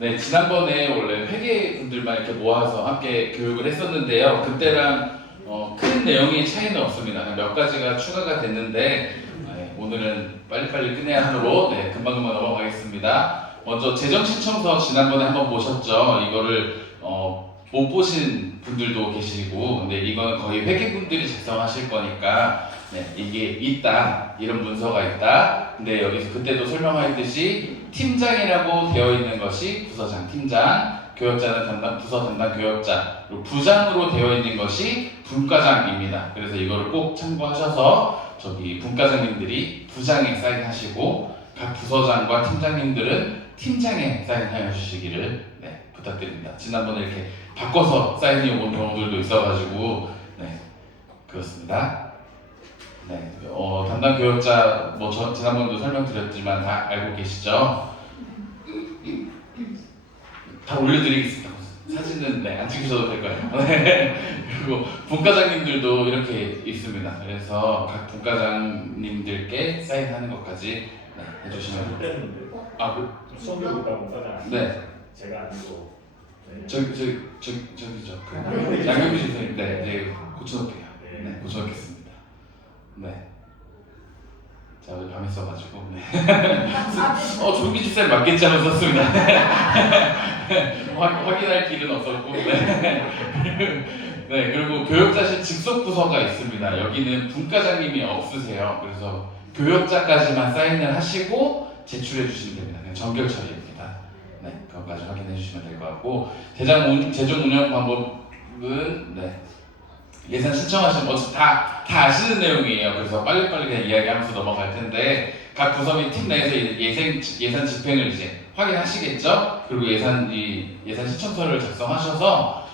네, 지난번에 원래 회계분들만 이렇게 모아서 함께 교육을 했었는데요. 그때랑 큰 내용의 차이는 없습니다. 그냥 몇 가지가 추가가 됐는데 오늘은 빨리빨리 끝내야 하므로 금방금방 넘어가겠습니다. 먼저 재정신청서 지난번에 한번 보셨죠? 이거를 못 보신 분들도 계시고, 근데 이건 거의 회계분들이 작성하실 거니까 이게 있다, 이런 문서가 있다. 근데 여기서 그때도 설명하였듯이 팀장이라고 되어 있는 것이 부서장, 팀장, 교역자는 부서 담당 교역자, 그리고 부장으로 되어 있는 것이 분과장입니다. 그래서 이거를 꼭 참고하셔서 저기 분과장님들이 부장에 사인하시고 각 부서장과 팀장님들은 팀장에 사인하여 주시기를 부탁드립니다. 지난번에 이렇게 바꿔서 사인이 온 경우들도 있어가지고 그렇습니다. 담당 교역자 지난번에도 설명드렸지만 다 알고 계시죠? 다 올려드리겠습니다. 사진은 안 찍으셔도 될 거예요. 그리고 분과장님들도 이렇게 있습니다. 그래서 각 분과장님들께 사인하는 것까지 해주시면 돼요. 수험교육과 공과장 네. 제가 아니고 저기죠. 양현미 선생님, 고쳐놓을게요. 고쳐놓겠습니다. 자, 오늘 밤에 써가지고. 조기 집사님 맞겠지 하면서 썼습니다. 확인할 길은 없었고. 그리고 교역자실 직속 부서가 있습니다. 여기는 분과장님이 없으세요. 그래서 교역자까지만 사인을 하시고 제출해 주시면 됩니다. 그냥 정결 처리입니다. 그것까지 확인해 주시면 될 것 같고, 재정 운영 방법은 예산 신청하시면 다 아시는 내용이에요. 그래서 빨리빨리 그냥 이야기하면서 넘어갈 텐데, 각 부서 및 팀 내에서 예산 집행을 이제 확인하시겠죠? 그리고 예산 신청서를 작성하셔서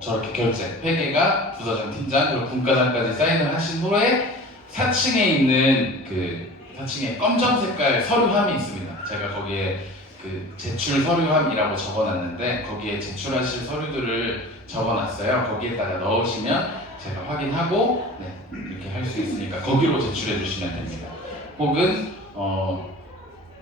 저렇게 결제, 회계가 부서장, 팀장, 그리고 분과장까지 사인을 하신 후에 4층에 있는 4층에 검정 색깔 서류함이 있습니다. 제가 거기에 제출 서류함이라고 적어놨는데 거기에 제출하실 서류들을 적어놨어요. 거기에다가 넣으시면 제가 확인하고 이렇게 할 수 있으니까 거기로 제출해 주시면 됩니다. 혹은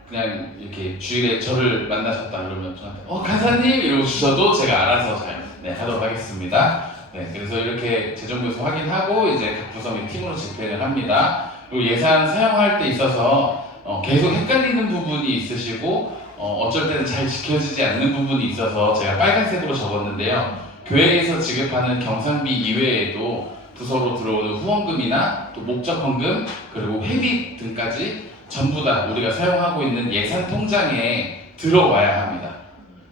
그냥 이렇게 주일에 저를 만나셨다 그러면 저한테 간사님 이러고 주셔도 제가 알아서 잘 하도록 하겠습니다. 그래서 이렇게 재정부에서 확인하고 이제 각 부서 및 팀으로 집행을 합니다. 그리고 예산 사용할 때 있어서 계속 헷갈리는 부분이 있으시고 어쩔 때는 잘 지켜지지 않는 부분이 있어서 제가 빨간색으로 적었는데요. 교회에서 지급하는 경상비 이외에도 부서로 들어오는 후원금이나 또 목적헌금 그리고 회비 등까지 전부 다 우리가 사용하고 있는 예산 통장에 들어와야 합니다.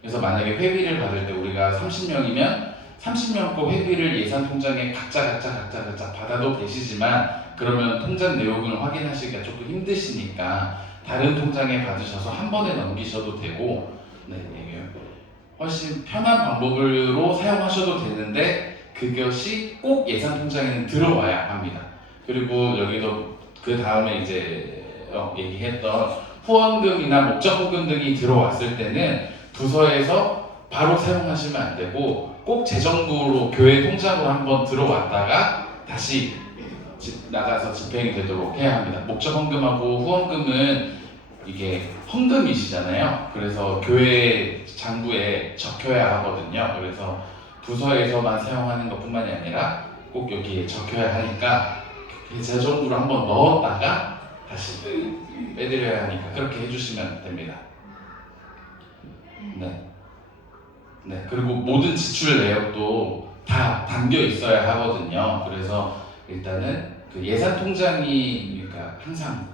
그래서 만약에 회비를 받을 때 우리가 30명이면 30명 거 회비를 예산 통장에 각자 받아도 되시지만 그러면 통장 내역을 확인하시기가 조금 힘드시니까 다른 통장에 받으셔서 한 번에 넘기셔도 되고 훨씬 편한 방법으로 사용하셔도 되는데 그것이 꼭 예산 통장에는 들어와야 합니다. 그리고 여기도 그 다음에 이제 얘기했던 후원금이나 목적헌금 등이 들어왔을 때는 부서에서 바로 사용하시면 안 되고 꼭 재정부로 교회 통장으로 한번 들어왔다가 다시 나가서 집행이 되도록 해야 합니다. 목적헌금하고 후원금은 이게 헌금이시잖아요. 그래서 교회 장부에 적혀야 하거든요. 그래서 부서에서만 사용하는 것뿐만이 아니라 꼭 여기에 적혀야 하니까 재정부로 한번 넣었다가 다시 빼드려야 하니까 그렇게 해주시면 됩니다. 그리고 모든 지출 내역도 다 담겨 있어야 하거든요. 그래서 일단은 예산 통장이 그러니까 항상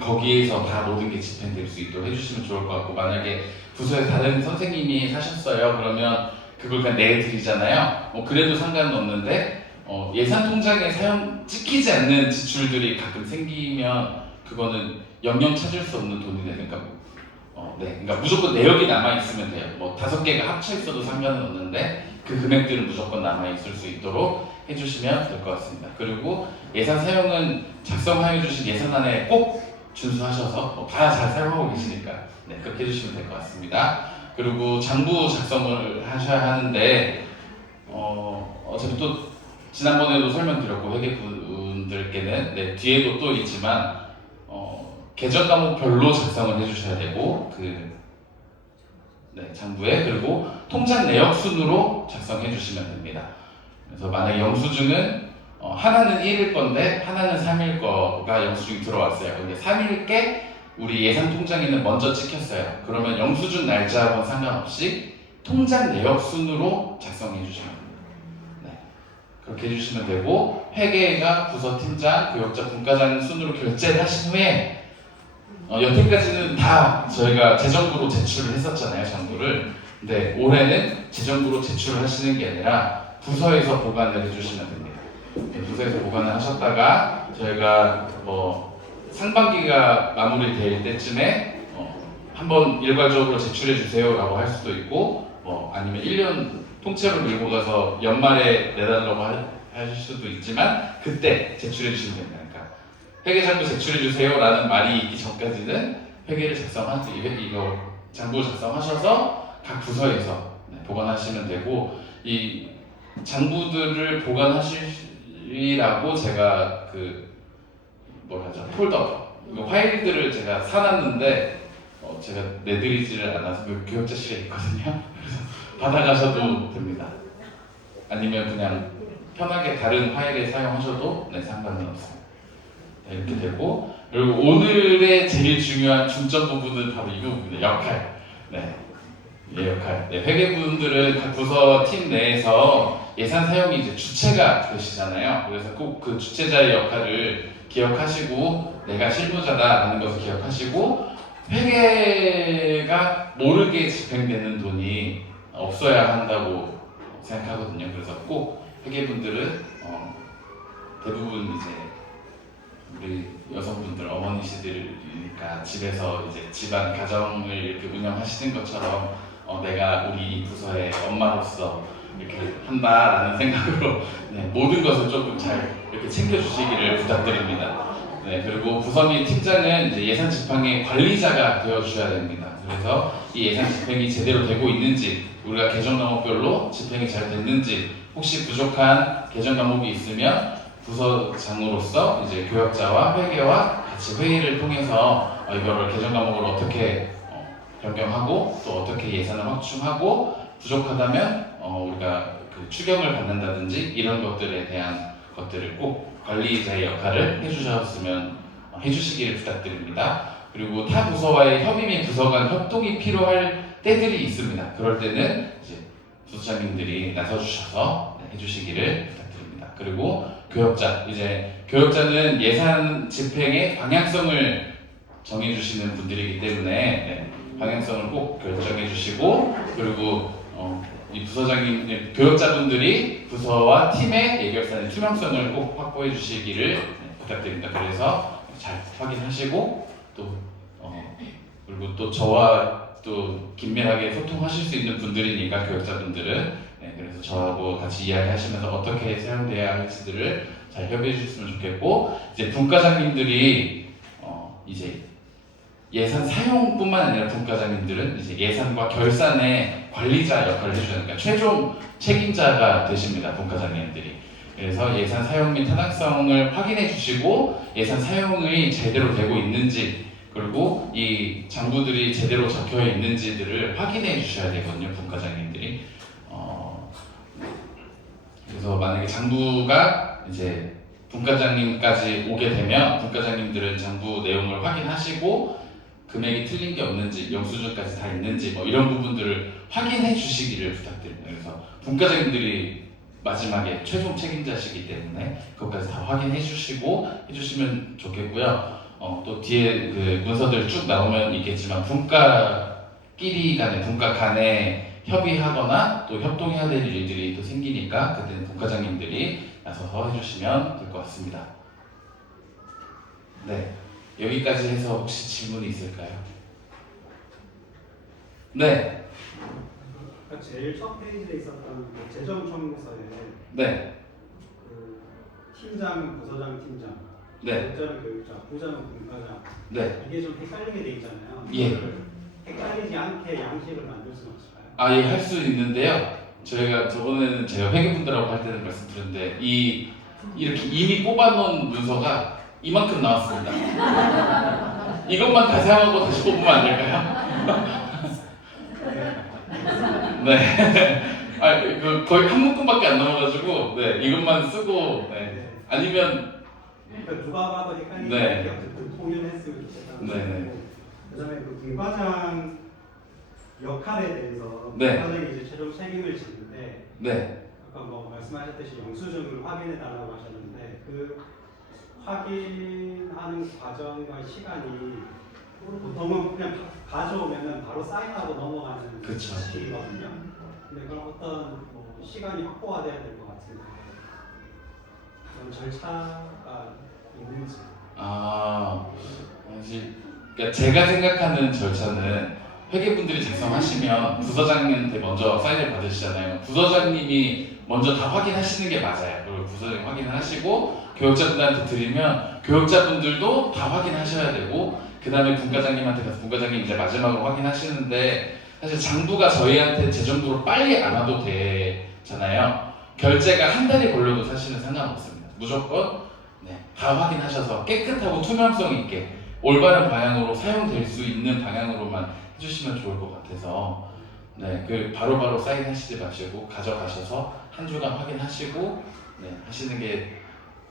거기에서 다 모든 게 집행될 수 있도록 해주시면 좋을 것 같고, 만약에 부서에 다른 선생님이 하셨어요. 그러면 그걸 그냥 내드리잖아요. 그래도 상관은 없는데 예산 통장에 찍히지 않는 지출들이 가끔 생기면 그거는 영영 찾을 수 없는 돈이 되니까 그러니까 무조건 내역이 남아있으면 돼요. 5개가 합쳐있어도 상관은 없는데 그 금액들은 무조건 남아있을 수 있도록 해주시면 될 것 같습니다. 그리고 예산 사용은 작성하여 주신 예산안에 꼭 준수하셔서 다 잘 사용하고 계시니까 그렇게 해주시면 될 것 같습니다. 그리고 장부 작성을 하셔야 하는데 어차피 또 지난번에도 설명드렸고 회계분들께는 뒤에도 또 있지만 계절 과목별로 작성을 해주셔야 되고 네, 장부에. 그리고 통장 내역 순으로 작성해 주시면 됩니다. 그래서 만약에 영수증은 하나는 1일 건데 하나는 3일 거가 영수증이 들어왔어요. 근데 3일 게 우리 예산 통장에는 먼저 찍혔어요. 그러면 영수증 날짜하고는 상관없이 통장 내역 순으로 작성해 주시면 됩니다. 네, 그렇게 해주시면 되고, 회계가 부서팀장, 교역자, 분과장 순으로 결제를 하신 후에 여태까지는 다 저희가 재정부로 제출을 했었잖아요, 장부를. 근데 올해는 재정부로 제출을 하시는 게 아니라 부서에서 보관을 해주시면 됩니다. 부서에서 보관을 하셨다가 저희가 상반기가 마무리될 때쯤에 한번 일괄적으로 제출해 주세요라고 할 수도 있고, 아니면 1년 통째로 밀고 가서 연말에 내달라고 하실 수도 있지만 그때 제출해 주시면 됩니다. 그러니까 회계장부 제출해 주세요라는 말이 있기 전까지는 회계를 이거 장부 작성하셔서 각 부서에서 보관하시면 되고, 이 장부들을 보관하시라고 제가 폴더, 이거 파일들을 제가 사놨는데 제가 내드리지를 않아서 교육자실에 있거든요. 그래서 받아가셔도 됩니다. 아니면 그냥 편하게 다른 파일을 사용하셔도 상관은 없어요. 네, 이렇게 되고, 그리고 오늘의 제일 중요한 중점 부분은 바로 이 부분이에요. 역할. 네. 역할. 네, 회계분들은 각 부서 팀 내에서 예산 사용이 이제 주체가 되시잖아요. 그래서 꼭 그 주체자의 역할을 기억하시고, 내가 실무자다라는 것을 기억하시고, 회계가 모르게 집행되는 돈이 없어야 한다고 생각하거든요. 그래서 꼭 회계분들은 대부분 이제 우리 여성분들, 어머니시들이니까 집에서 이제 집안 가정을 이렇게 운영하시는 것처럼 내가 우리 부서의 엄마로서 이렇게 한다라는 생각으로 모든 것을 조금 잘 이렇게 챙겨주시기를 부탁드립니다. 네, 그리고 부서 및 팀장은 이제 예산 집행의 관리자가 되어주셔야 됩니다. 그래서 이 예산 집행이 제대로 되고 있는지, 우리가 계정 과목별로 집행이 잘 됐는지, 혹시 부족한 계정 과목이 있으면 부서장으로서 이제 교역자와 회계와 같이 회의를 통해서 이거를 계정 과목을 어떻게 변경하고 또 어떻게 예산을 확충하고, 부족하다면 우리가 그 추경을 받는다든지 이런 것들에 대한 것들을 꼭 관리자의 역할을 해주시기를 부탁드립니다. 그리고 타 부서와의 협의 및 부서 간 협동이 필요할 때들이 있습니다. 그럴 때는 이제 부서장님들이 나서주셔서 해주시기를 부탁드립니다. 그리고 교역자, 이제 교역자는 예산 집행의 방향성을 정해주시는 분들이기 때문에 방향성을 꼭 결정해주시고, 그리고 이 부서장님, 교역자분들이 부서와 팀의 예결산의 투명성을 꼭 확보해 주시기를 부탁드립니다. 그래서 잘 확인하시고 그리고 또 저와 또 긴밀하게 소통하실 수 있는 분들이니까, 교역자분들은 그래서 저하고 같이 이야기하시면서 어떻게 사용돼야 할지들을 잘 협의해 주셨으면 좋겠고, 이제 분과장님들이 이제 예산 사용뿐만 아니라 분과장님들은 이제 예산과 결산의 관리자 역할을 해주는, 그러니까 최종 책임자가 되십니다. 분과장님들이. 그래서 예산 사용 및 타당성을 확인해 주시고, 예산 사용이 제대로 되고 있는지, 그리고 이 장부들이 제대로 적혀 있는지들을 확인해 주셔야 되거든요, 분과장님들이. 그래서 만약에 장부가 이제 분과장님까지 오게 되면 분과장님들은 장부 내용을 확인하시고 금액이 틀린 게 없는지, 영수증까지 다 있는지 이런 부분들을 확인해 주시기를 부탁드립니다. 그래서 분과장님들이 마지막에 최종 책임자시기 때문에 그것까지 다 확인해 주시고 해주시면 좋겠고요. 또 뒤에 그 문서들 쭉 나오면 있겠지만 분과끼리 간에, 분과 간에 협의하거나 또 협동해야 될 일들이 또 생기니까 그때는 분과장님들이 나서서 해주시면 될 것 같습니다. 네, 여기까지 해서 혹시 질문이 있을까요? 네. 제일 첫 페이지에 있었던 그 재정청구서에 네. 그 팀장, 부서장, 팀장, 네. 교육자는 교육자, 부장은 분과장, 네. 이게 좀 헷갈리게 돼 있잖아요. 예. 이거를 헷갈리지 않게 양식을 만들 수는 없을까요? 예, 할 수 있는데요. 저희가 저번에는 제가 회계분들하고 할 때는 말씀드렸는데 이렇게 이미 뽑아놓은 문서가 이만큼 나왔습니다. 이것만 다 사용하고 다시 뽑으면 안 될까요? 네. 아, 그 거의 한 묶음밖에 안 남아가지고 네, 이것만 쓰고 네. 네. 아니면 그러니까 누가 봐도 헷갈리는 네. 게 어쨌든 통일했으면 좋겠다는 네. 거고 그다음에 그 분과장 역할에 대해서 네. 분과장이 이제 최종 책임을 지는데 네. 아까 뭐 말씀하셨듯이 영수증을 확인해 달라고 하셨는데 그 확인하는 과정과 시간이 보통은 그냥 가져오면은 바로 사인하고 넘어가는 그쵸. 시기거든요. 근데 그런 어떤 뭐 시간이 확보가 돼야 될 것 같은데 그런 절차가 있는지. 사실 그러니까 제가 생각하는 절차는 회계분들이 작성하시면 부서장님한테 먼저 사인을 받으시잖아요. 부서장님이 먼저 다 확인하시는 게 맞아요. 그리고 부서장님 확인을 하시고 교육자분들한테 드리면 교육자분들도 다 확인하셔야 되고 그 다음에 분과장님한테 가서 분과장님 이제 마지막으로 확인하시는데 사실 장부가 저희한테 재정부로 빨리 안 와도 되잖아요. 결제가 한 달이 걸려도 사실은 상관없습니다. 무조건 다 확인하셔서 깨끗하고 투명성 있게 올바른 방향으로 사용될 수 있는 방향으로만 해주시면 좋을 것 같아서 그 바로바로 사인하시지 마시고 가져가셔서 한 주간 확인하시고 하시는 게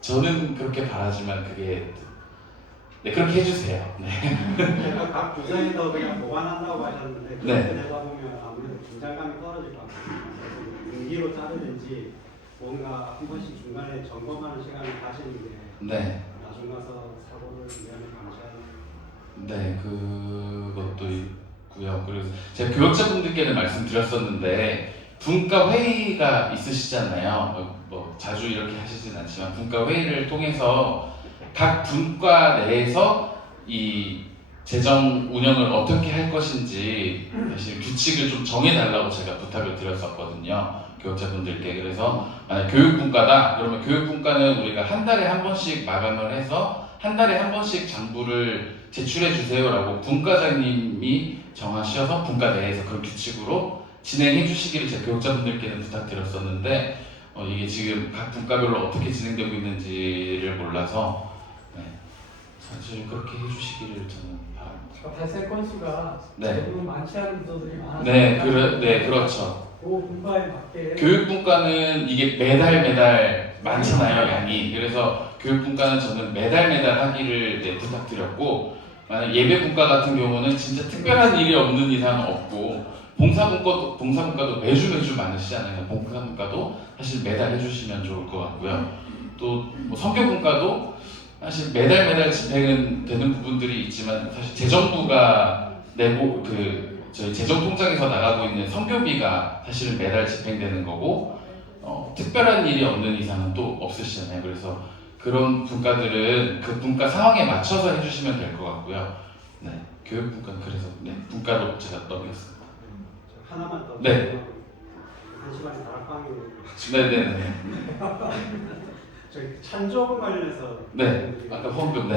저는 그렇게 바라지만 그게 그렇게 해주세요. 그러니까 각 부서에서 그냥 보관한다고 하셨는데 그렇게 되다 보면 아무래도 긴장감이 떨어질 것 같아요. 그래서 분기로 자르든지 뭔가 한 번씩 중간에 점검하는 시간을 가지는 게 나중 가서 사고를 위험에 감시하는. 그것도 있고요. 그래서 제가 교육자분들께는 말씀드렸었는데 분과 회의가 있으시잖아요. 뭐 자주 이렇게 하시진 않지만 분과 회의를 통해서 각 분과 내에서 이 재정 운영을 어떻게 할 것인지 사실 규칙을 좀 정해달라고 제가 부탁을 드렸었거든요. 교육자분들께. 그래서 만약 교육분과다 그러면 교육분과는 우리가 한 달에 한 번씩 마감을 해서 한 달에 한 번씩 장부를 제출해 주세요라고 분과장님이 정하셔서 분과 내에서 그런 규칙으로 진행해 주시기를 제가 교육자분들께는 부탁드렸었는데 이게 지금 각 분과별로 어떻게 진행되고 있는지를 몰라서 사실 그렇게 해주시기를 저는 바랍니다. 발생 건수가 대부분 많지 않은 부서들이 많아서 그렇죠. 그 분과에 맞게 교육분과는 이게 매달 많잖아요, 양이. 그래서 교육분과는 저는 매달 하기를 부탁드렸고 만약 예배분과 같은 경우는 진짜 특별한 일이 없는 이상 없고 봉사분과도 매주 많으시잖아요. 봉사분과도 사실 매달 해주시면 좋을 것 같고요. 또 뭐 선교분과도 사실 매달 집행은 되는 부분들이 있지만 사실 재정부가 내고 저희 재정통장에서 나가고 있는 선교비가 사실은 매달 집행되는 거고 특별한 일이 없는 이상은 또 없으시잖아요. 그래서 그런 분과들은 그 분과 상황에 맞춰서 해주시면 될 것 같고요. 교육분과는 그래서 분과로 제가 넘겼습니다. 하나만 더. 네. 한 시간에 다락방이. 네네네. 저희 찬조금 관련해서. 아까 후원금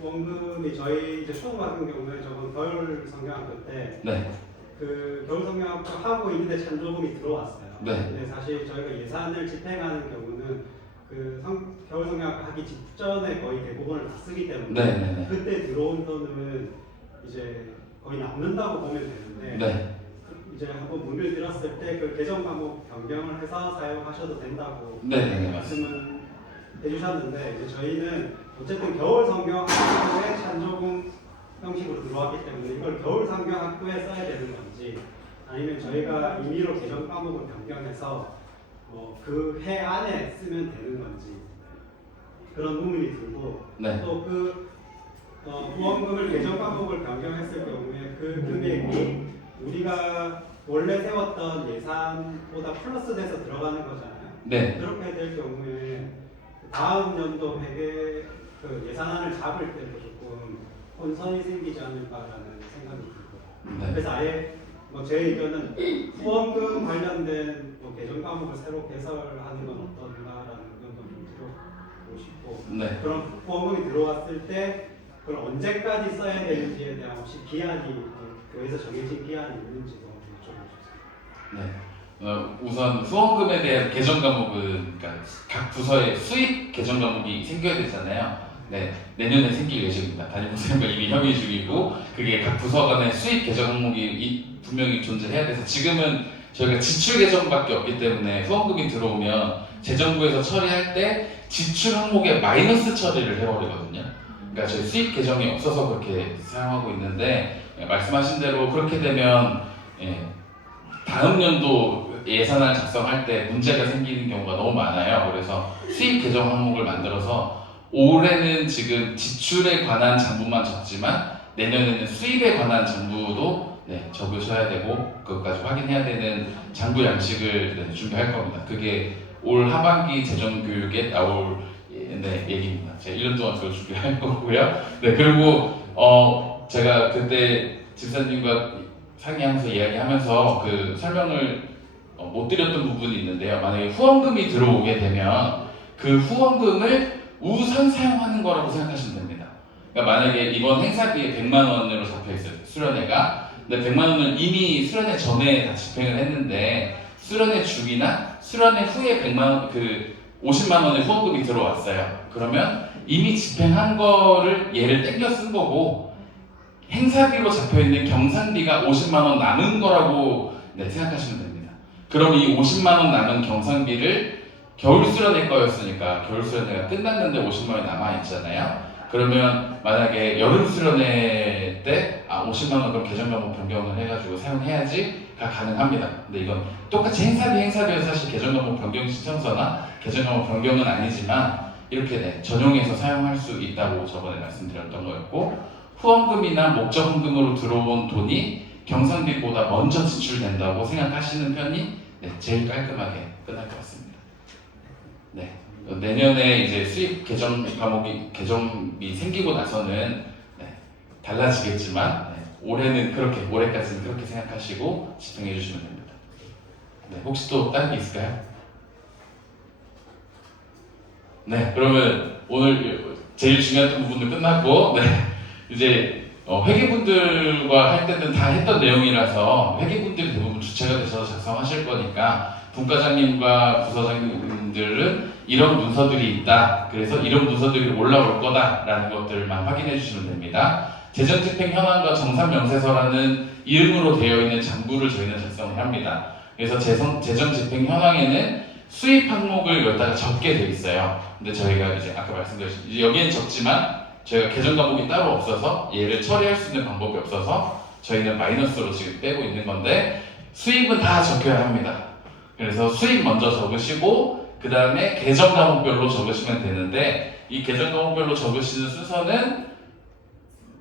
후원금이 저희 이제 수능 같은 경우에 저번 겨울 성경학교 때 그 겨울 성경학교 하고 있는데 찬조금이 들어왔어요. 근데 사실 저희가 예산을 집행하는 경우는 그 겨울 성경학교 하기 직전에 거의 대부분을 다 쓰기 때문에 그때 들어온 돈은 이제 거의 남는다고 보면 되는데 이제 한번 문의를 드렸을 때 그 계정 과목 변경을 해서 사용하셔도 된다고 말씀을 해주셨는데 이제 저희는 어쨌든 겨울 성경학교에 찬조금 형식으로 들어왔기 때문에 이걸 겨울 성경학교에 써야 되는 건지 아니면 저희가 임의로 계정 과목을 변경해서 그 해 안에 쓰면 되는 건지 그런 의문이 들고 또 그 후원금을 계정 과목을 변경했을 경우에 그 금액이 우리가 원래 세웠던 예산보다 플러스 돼서 들어가는 거잖아요. 그렇게 될 경우에 다음 연도 회계 그 예산안을 잡을 때도 조금 혼선이 생기지 않을까라는 생각이 들고요. 그래서 아예 제 의견은 후원금 관련된 계정 과목을 새로 개설하는 건 어떤가라는 의견도 좀 들어보고 싶고 그런 후원금이 들어왔을 때 그걸 언제까지 써야 되는지에 대한 혹시 기한이 교회에서 정해진 기한이 있는지도 여쭤보고 싶습니다. 우선 후원금에 대한 계정 과목은 그러니까 각 부서의 수입 계정 과목이 생겨야 되잖아요. 내년에 생길 예정입니다. 담임선생님과 이미 협의 중이고 그게 각 부서 간의 수입 계정 과목이 분명히 존재해야 돼서 지금은 저희가 지출 계정밖에 없기 때문에 후원금이 들어오면 재정부에서 처리할 때 지출 항목에 마이너스 처리를 해버리거든요. 그러니까 저희 수입 계정이 없어서 그렇게 사용하고 있는데 말씀하신 대로 그렇게 되면 다음 연도 예산을 작성할 때 문제가 생기는 경우가 너무 많아요. 그래서 수입 계정 항목을 만들어서 올해는 지금 지출에 관한 장부만 적지만 내년에는 수입에 관한 장부도 적으셔야 되고 그것까지 확인해야 되는 장부 양식을 준비할 겁니다. 그게 올 하반기 재정교육에 나올 얘기입니다. 제가 1년 동안 그걸 준비할 거고요. 그리고 제가 그때 집사님과 상의하면서 이야기하면서 그 설명을 못 드렸던 부분이 있는데요. 만약에 후원금이 들어오게 되면 그 후원금을 우선 사용하는 거라고 생각하시면 됩니다. 그러니까 만약에 이번 행사비에 100만 원으로 잡혀있어요. 수련회가. 근데 100만 원은 이미 수련회 전에 다 집행을 했는데 수련회 중이나 수련회 후에 50만 원의 후원금이 들어왔어요. 그러면 이미 집행한 거를 얘를 땡겨 쓴 거고 행사비로 잡혀있는 경상비가 50만 원 남은 거라고 생각하시면 됩니다. 그럼 이 50만 원 남은 경상비를 겨울 수련회 거였으니까 겨울 수련회가 끝났는데 50만 원이 남아있잖아요. 그러면 만약에 여름 수련회 때 50만 원 그럼 계정 과목 변경을 해가지고 사용해야지가 가능합니다. 근데 이건 똑같이 행사비여서 사실 계정 과목 변경 신청서나 계정 과목 변경은 아니지만 이렇게 전용해서 사용할 수 있다고 저번에 말씀드렸던 거였고 후원금이나 목적헌금으로 들어온 돈이 경상비보다 먼저 지출된다고 생각하시는 편이 제일 깔끔하게 끝날 것 같습니다. 내년에 이제 수입 계정비 생기고 나서는 달라지겠지만 올해는 올해까지는 그렇게 생각하시고 집행해 주시면 됩니다. 혹시 또 다른 게 있을까요? 그러면 오늘 제일 중요한 부분도 끝났고 이제 회계분들과 할 때는 다 했던 내용이라서 회계분들이 대부분 주체가 되셔서 작성하실 거니까 분과장님과 부서장님들은 이런 문서들이 있다. 그래서 이런 문서들이 올라올 거다라는 것들만 확인해 주시면 됩니다. 재정집행 현황과 정산명세서라는 이름으로 되어 있는 장부를 저희는 작성을 합니다. 그래서 재정집행 현황에는 수입 항목을 여기다가 적게 돼 있어요. 근데 저희가 이제 아까 말씀드렸듯이 여기엔 적지만 저희가 계정 과목이 따로 없어서 얘를 처리할 수 있는 방법이 없어서 저희는 마이너스로 지금 빼고 있는 건데 수입은 다 적혀야 합니다. 그래서 수입 먼저 적으시고 그 다음에 계정 과목별로 적으시면 되는데 이 계정 과목별로 적으시는 순서는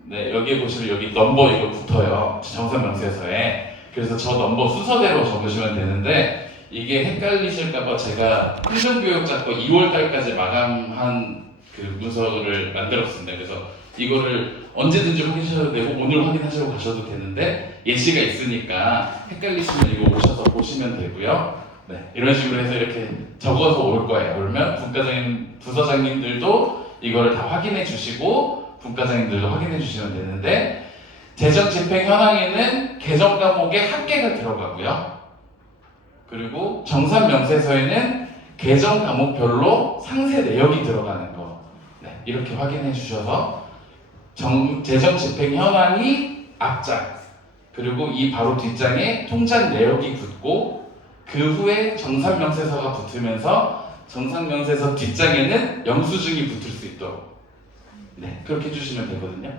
여기에 보시면 여기 넘버 이거 붙어요. 정산명세서에. 그래서 저 넘버 순서대로 적으시면 되는데 이게 헷갈리실까봐 제가 행정교육자 거 2월달까지 마감한 그 문서를 만들었습니다. 그래서 이거를 언제든지 확인하셔도 되고 오늘 확인하시러 가셔도 되는데 예시가 있으니까 헷갈리시면 이거 오셔서 보시면 되고요. 이런 식으로 해서 이렇게 적어서 올 거예요. 그러면 부서장님들도 이거를 다 확인해 주시고 분과장님들도 확인해 주시면 되는데 재정집행 현황에는 계정 과목에 합계가 들어가고요. 그리고 정산명세서에는 계정 과목별로 상세 내역이 들어가는 거 이렇게 확인해 주셔서 재정집행 현황이 앞장 그리고 이 바로 뒷장에 통장 내역이 붙고 그 후에 정산명세서가 붙으면서 정산명세서 뒷장에는 영수증이 붙을 수 있도록 그렇게 해주시면 되거든요.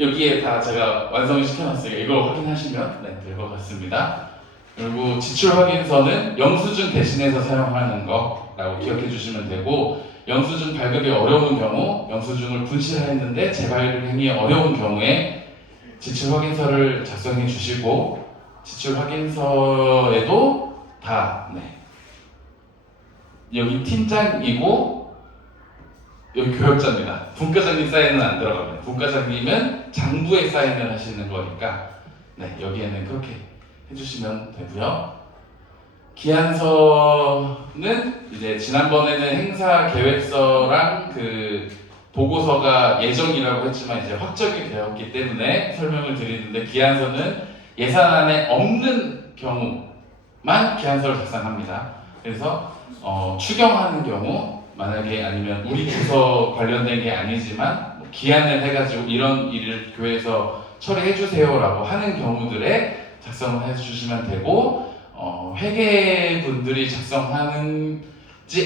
여기에 다 제가 완성을 시켜놨어요. 이거 확인하시면 될 것 같습니다. 그리고 지출 확인서는 영수증 대신해서 사용하는 거라고 기억해 주시면 되고 영수증 발급이 어려운 경우 영수증을 분실했는데 재발행이 어려운 경우에 지출 확인서를 작성해 주시고 지출 확인서에도 다 여기 팀장이고 여기 교역자입니다. 분과장님 사인은 안 들어갑니다. 분과장님은 장부에 사인을 하시는 거니까 여기에는 그렇게 해주시면 되고요. 기한서는 이제 지난번에는 행사 계획서랑 그 보고서가 예정이라고 했지만 이제 확정이 되었기 때문에 설명을 드리는데 기한서는 예산안에 없는 경우만 기한서를 작성합니다. 그래서 추경하는 경우 만약에 아니면 우리 부서 관련된 게 아니지만 기한을 해가지고 이런 일을 교회에서 처리해 주세요라고 하는 경우들에 작성을 해주시면 되고 회계분들이 작성하지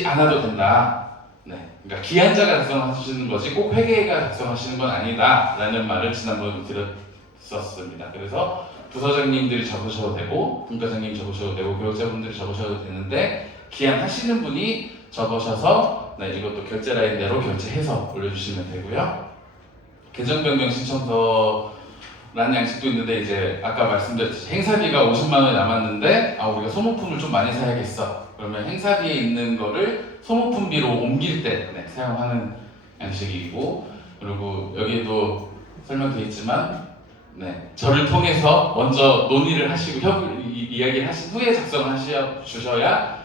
않아도 된다. 네, 그러니까 기한자가 작성하시는 거지 꼭 회계가 작성하시는 건 아니다라는 말을 지난번에 드렸었습니다. 그래서 부서장님들이 적으셔도 되고 분과장님 적으셔도 되고 교육자분들이 적으셔도 되는데 기한하시는 분이 적으셔서 네, 이것도 결제 라인대로 결제해서 올려주시면 되고요. 계정 변경 신청서라는 양식도 있는데 이제 아까 말씀드렸듯이 행사비가 50만 원이 남았는데 우리가 소모품을 좀 많이 사야겠어. 그러면 행사비에 있는 거를 소모품비로 옮길 때 네, 사용하는 양식이고 그리고 여기에도 설명되어 있지만 네, 저를 통해서 먼저 논의를 하시고 이야기를 하신 후에 작성을 주셔야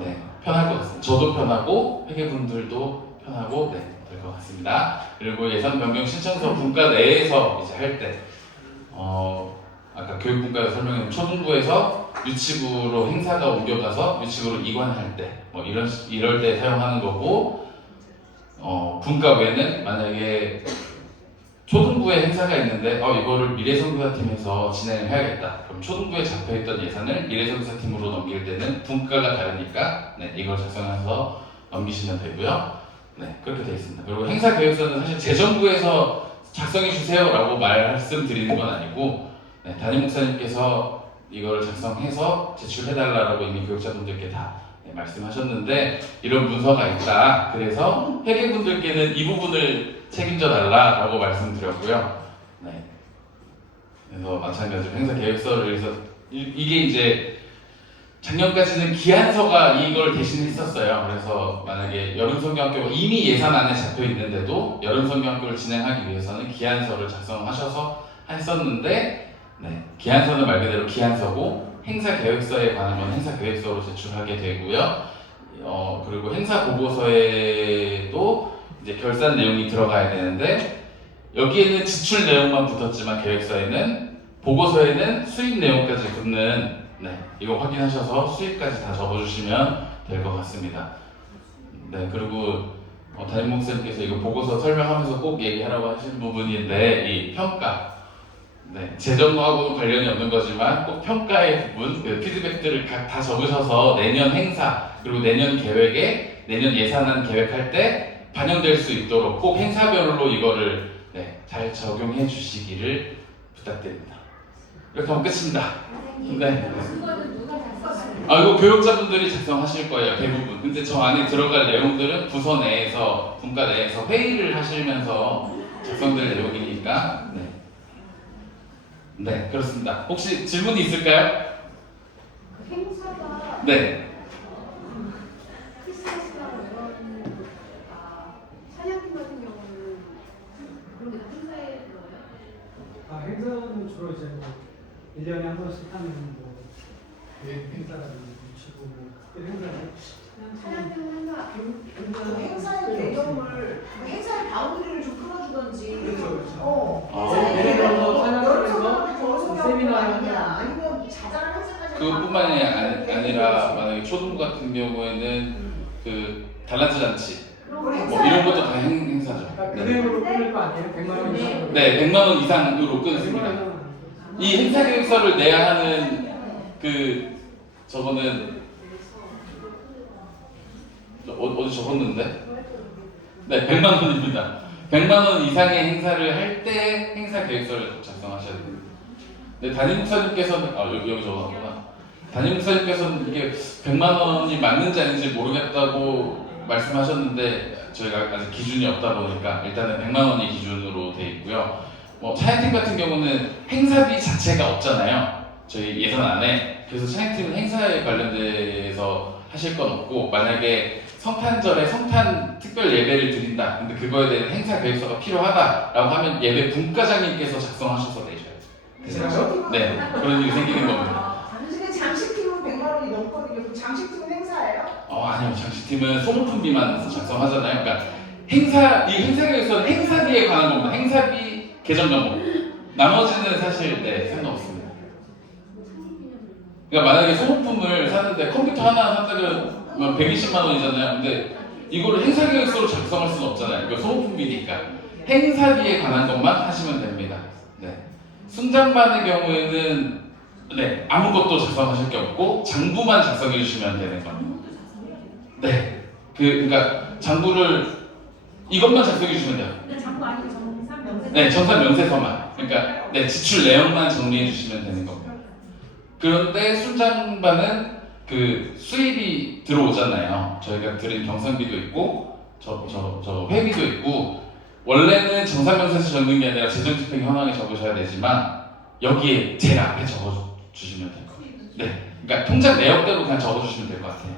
네, 편할 것 같습니다. 저도 편하고 회계분들도 편하고 네, 될 것 같습니다. 그리고 예산 변경 신청서 분과 내에서 이제 할 때 아까 교육분과에서 설명했던 초등부에서 유치부로 행사가 옮겨가서 유치부로 이관할 때 뭐 이럴 때 사용하는 거고 분과 외는 만약에 초등부에 행사가 있는데 이거를 미래선교사팀에서 진행을 해야겠다. 그럼 초등부에 잡혀있던 예산을 미래선교사팀으로 넘길 때는 분과가 다르니까 네, 이걸 작성해서 넘기시면 되고요. 네, 그렇게 되어 있습니다. 그리고 행사계획서는 사실 재정부에서 작성해 주세요라고 말씀드리는 건 아니고 네, 담임 목사님께서 이걸 작성해서 제출해달라고 이미 교육자분들께 다 네, 말씀하셨는데 이런 문서가 있다. 그래서 회계분들께는 이 부분을 책임져 달라라고 말씀드렸고요. 네. 그래서 마찬가지로 행사 계획서를 해서 이게 이제 작년까지는 기한서가 이걸 대신했었어요. 그래서 만약에 여름성경학교가 이미 예산안에 잡혀 있는데도 여름성경학교를 진행하기 위해서는 기한서를 작성하셔서 했었는데 네. 기한서는 말 그대로 기한서고 행사 계획서에 관한 건 행사 계획서로 제출하게 되고요. 그리고 행사 보고서에도 이제 결산 내용이 들어가야 되는데 여기에는 지출 내용만 붙었지만 계획서에는 보고서에는 수입 내용까지 붙는 네, 이거 확인하셔서 수입까지 다 적어주시면 될 것 같습니다. 네, 그리고 담임 목사님께서 이거 보고서 설명하면서 꼭 얘기하라고 하신 부분인데 이 평가 네, 재정하고는 관련이 없는 거지만 꼭 평가의 부분, 그 피드백들을 다 적으셔서 내년 행사 그리고 내년 계획에 내년 예산안 계획할 때 반영될 수 있도록 꼭 행사별로 이거를 네, 잘 적용해 주시기를 부탁드립니다. 이렇게 하면 끝입니다. 네. 이거 교육자분들이 작성하실 거예요, 대부분. 근데 저 안에 들어갈 내용들은 부서 내에서, 분과 내에서 회의를 하시면서 작성될 내용이니까. 네. 네, 그렇습니다. 혹시 질문이 있을까요? 행사가 네. 크리스마스나 이런 사냥팀 같은 경우는 그런 게 다 행사에 들어요? 행사는 주로 이제 뭐 1년에 한 번씩 하는 뭐 행사라든지 유치고 뭐 특별 행사를 사냥팀은 행사 그 행사의 내용을 그 행사의 바운드리를 좀 풀어주던지. 그렇죠. 행사의 뭐 내용을 세미나 아니야. 아니면 자잘한 행사까지. 그뿐만이 아니라 만약에 초등부 같은 경우에는 그 달란트 잔치 뭐 이런 것도 다 행사죠. 그러니까 네. 금액으로 끊을 거 아니에요? 100만 원 이상. 네, 100만 원 이상으로 끊습니다. 이 행사 계획서를 내야 하는 저거는 어디 적었는데? 네, 100만 원입니다. 100만 원 이상의 행사를 할 때 행사 계획서를 작성하셔야 됩니다. 네, 담임 목사님께서는 여기 적어놨구나. 담임 목사님께서는 이게 100만 원이 맞는지 아닌지 모르겠다고 말씀하셨는데 저희가 아직 기준이 없다 보니까 일단은 100만 원이 기준으로 돼 있고요. 뭐 차양팀 같은 경우는 행사비 자체가 없잖아요. 저희 예산 안에. 그래서 차양팀은 행사에 관련돼서 하실 건 없고 만약에 성탄절에 성탄 특별 예배를 드린다. 근데 그거에 대한 행사 계획서가 필요하다라고 하면 예배 분과장님께서 작성하셔서 내셔야 돼요. 네, 그런 일이 생기는 겁니다. 근데 장식팀은 100만 원이 넘거든요. 그럼 장식팀은 행사예요? 아니요, 장식팀은 소모품비만 작성하잖아요. 그러니까 이 행사 계획서는 행사비에 관한 겁니다. 행사비 계정 정보. 나머지는 사실 네, 상관없습니다. 그러니까 만약에 소모품을 사는데 컴퓨터 하나 산다면 120만 원이잖아요. 근데 이거를 행사 계획서로 작성할 수는 없잖아요. 이거 소모품비니까 행사비에 관한 것만 하시면 됩니다. 네. 순장반의 경우에는 네, 아무것도 작성하실 게 없고 장부만 작성해 주시면 되는 거예요. 네, 그러니까 장부를 이것만 작성해 주시면 돼요. 근데 장부 아니고 정산 네, 정산 명세서만. 그러니까 네, 지출 내용만 정리해 주시면 되는 겁니다. 그런데 순장반은 그 수입이 들어오잖아요. 저희가 드린 경상비도 있고 저 회비도 있고 원래는 정산명세서 적는 게 아니라 재정집행 현황에 적으셔야 되지만 여기에 제일 앞에 적어주시면 될 거예요. 네, 그러니까 통장 내역대로 그냥 적어주시면 될 것 같아요.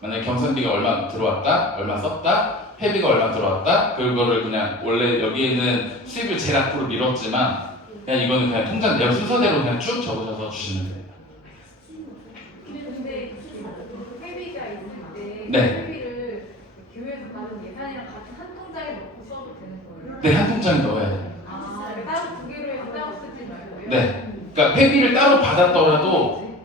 만약에 경산비가 얼마 들어왔다, 얼마 썼다, 회비가 얼마 들어왔다, 그거를 그냥 원래 여기에는 수입을 제일 앞으로 밀었지만 그냥 이거는 그냥 통장 내역 순서대로 그냥 쭉 적으셔서 주시면 돼요. 근데 회비가 있는데 네. 회비를 교회에서 받은 예산이랑 같은 한 통장에 넣고 써도 되는 거예요? 네, 한 통장에 넣어야 돼요. 아, 따로 두 개로 해서 따로 쓰지 말고요? 네, 그러니까 회비를 따로 받았더라도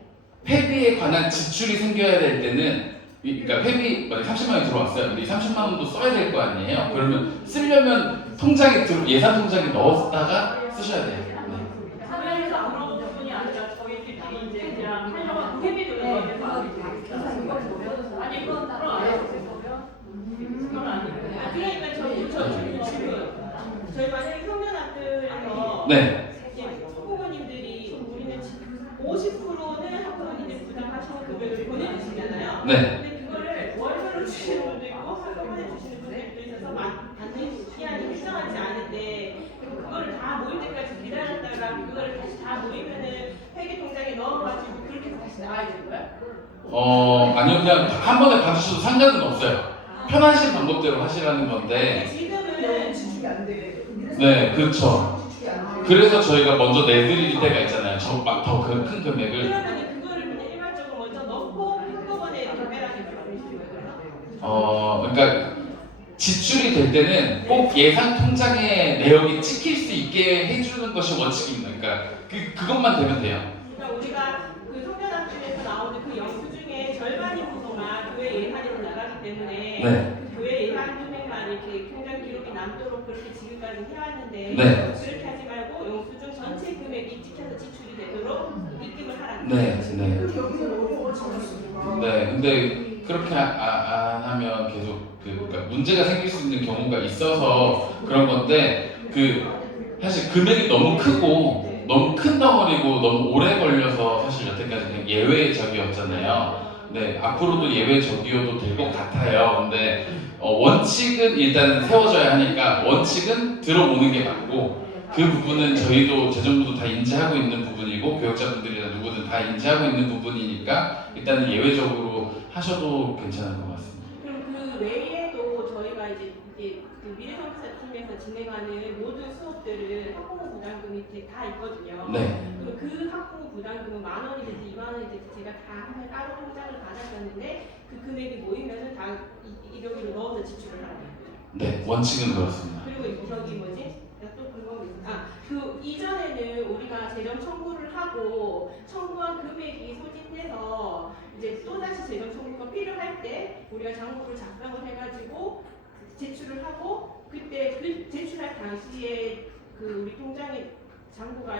회비에 관한 지출이 생겨야 될 때는 그러니까 회비 만약 30만 원이 들어왔어요. 근데 이 30만 원도 써야 될 거 아니에요. 그러면 쓰려면 통장에 예산 통장에 넣었다가 쓰셔야 돼요. 네. 사회에서 그런 부분이 아니라 저희들이 이제 그냥 하려고 회비도 넣어야 아니 그건 아니고 그건 아니고 그러니까 저희 만약에 성년학교에서 네, 학부모님들이 우리는 50%는 학부모님들이 부담하시는 금액을 보내주시잖아요. 네, 근데 그거를 월별로 주시는 분도 있고 한꺼번에 주시는 분들도 있어서 받는 기한이 일정하지 않은데 그거를 다 모일 때까지 기다렸다가 그거를 다시 다 모이면은 회계 통장에 넣어가지고 그렇게 다시 나와야 되는 거야? 아니요, 그냥 한 번에 받으셔도 상관은 없어요. 편하신 방법대로 하시라는 건데, 지금은 지출이 안 돼. 네, 그렇죠. 지출이 안 돼. 그래서 저희가 먼저 내드릴 때가 있잖아요. 더 큰 금액을. 그러면 그거를 그냥 일괄적으로 먼저 넣고 한꺼번에 개별하게 보내시는 거예요? 그러니까 지출이 될 때는 꼭 예산 통장에 내역이 찍힐 수 있게 해주는 것이 원칙입니다. 그러니까 그것만 되면 돼요. 그러니까 우리가 그 성년학교에서 나오는 그 영수 중에 절반이 정도만 교회 예산에서 나가기 때문에 네. 그 교회 예산 금액만 이렇게 통장 기록이 남도록 그렇게 지금까지 해왔는데 네. 그렇게 하지 말고 영수증 전체 금액이 찍혀서 지출이 되도록 입금을 하라는 네, 거죠. 네. 그럼 여기는 어려워 적었으니까. 네, 근데 그렇게 안 하면 계속 그러니까 문제가 생길 수 있는 경우가 있어서 그런 건데 사실 금액이 너무 크고 너무 큰 덩어리고 너무 오래 걸려서 사실 여태까지 그냥 예외적이었잖아요. 네, 앞으로도 예외적이어도 될 것 같아요. 근데 원칙은 일단 세워져야 하니까 원칙은 들어오는 게 맞고 그 부분은 저희도 재정부도 다 인지하고 있는 부분이고 교육자분들이나 누구든 다 인지하고 있는 부분이니까 일단은 예외적으로 하셔도 괜찮을 것 같습니다. 그럼 그 외에도 저희가 이제 그 미래성사팀에서 진행하는 모든 수업들을 학부모 부담금이 이제 다 있거든요. 네, 그럼 그 학부모 부담금은 10,000원이 될지 2만 원이 될지 제가 다 한번 따로 통장을 받았었는데 그 금액이 모이면은 다 여기로 넣어서 지출을 하는 거예요. 네, 원칙은 그렇습니다. 그리고 저기 뭐지? 내가 또 궁금한 게 있어. 그 이전에는 우리가 재정 청구를 하고 청구한 금액이 소진돼서 이제 또 다시 재정 청구가 필요할 때 우리가 장부를 작성을 해가지고 제출을 하고 그때 그 제출할 당시에 그 우리 통장에 장부가